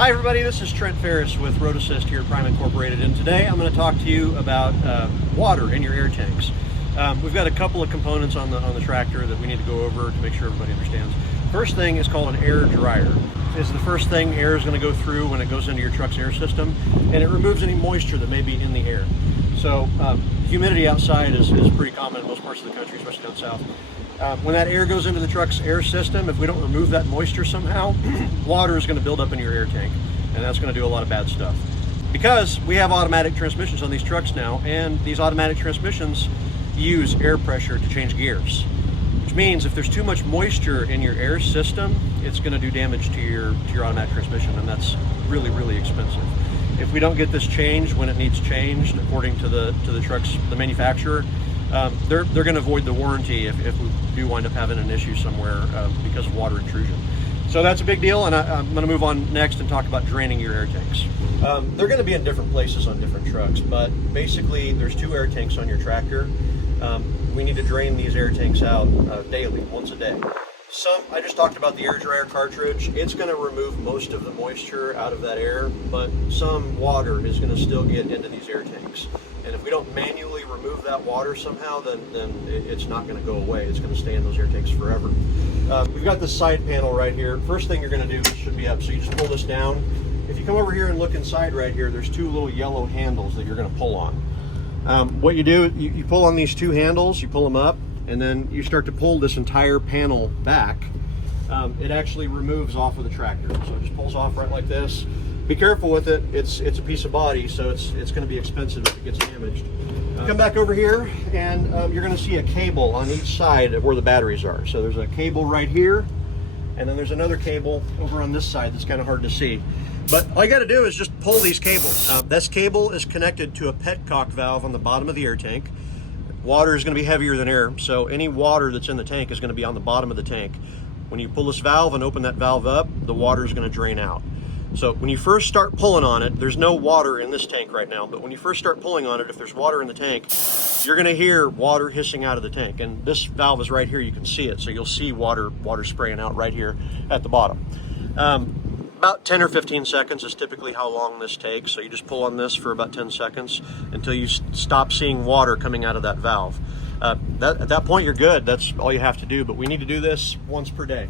Hi everybody, this is Trent with Road Assist here at Prime Incorporated, and today I'm going to talk to you about water in your air tanks. We've got a couple of components on the tractor that we need to go over to make sure everybody understands. First thing is called an air dryer. It's the first thing air is going to go through when it goes into your truck's air system, and it removes any moisture that may be in the air. So humidity outside is pretty common in most parts of the country, especially down south. When that air goes into the truck's air system, if we don't remove that moisture somehow, water is going to build up in your air tank, and that's going to do a lot of bad stuff. Because we have automatic transmissions on these trucks now, and these automatic transmissions use air pressure to change gears, which means if there's too much moisture in your air system, it's going to do damage to your automatic transmission, and that's really, really expensive. If we don't get this changed when it needs changed, according to the manufacturer, they're going to void the warranty if we do wind up having an issue somewhere because of water intrusion. So that's a big deal, and I'm going to move on next and talk about draining your air tanks. They're going to be in different places on different trucks, but basically there's 2 air tanks on your tractor. We need to drain these air tanks out daily, once a day. I just talked about the air dryer cartridge. It's going to remove most of the moisture out of that air, but some water is going to still get into these air tanks. And if we don't manually remove that water somehow, then it's not going to go away. It's going to stay in those air tanks forever. We've got this side panel right here. First thing you're going to do, this should be up, so you just pull this down. If you come over here and look inside right here, there's 2 little yellow handles that you're going to pull on. What you do, you pull on these 2 handles, you pull them up, and then you start to pull this entire panel back. It actually removes off of the tractor, so it just pulls off right like this. Be careful with it. It's a piece of body, so it's going to be expensive if it gets damaged. Come back over here, and you're going to see a cable on each side of where the batteries are. So there's a cable right here, and then there's another cable over on this side that's kind of hard to see. But all you got to do is just pull these cables. This cable is connected to a petcock valve on the bottom of the air tank. Water is going to be heavier than air, so any water that's in the tank is going to be on the bottom of the tank. When you pull this valve and open that valve up, the water is going to drain out. So when you first start pulling on it, there's no water in this tank right now, but when you first start pulling on it, if there's water in the tank, you're going to hear water hissing out of the tank. And this valve is right here, you can see it, so you'll see water spraying out right here at the bottom. About 10 or 15 seconds is typically how long this takes, so you just pull on this for about 10 seconds until you stop seeing water coming out of that valve. At that point, you're good. That's all you have to do, but we need to do this once per day.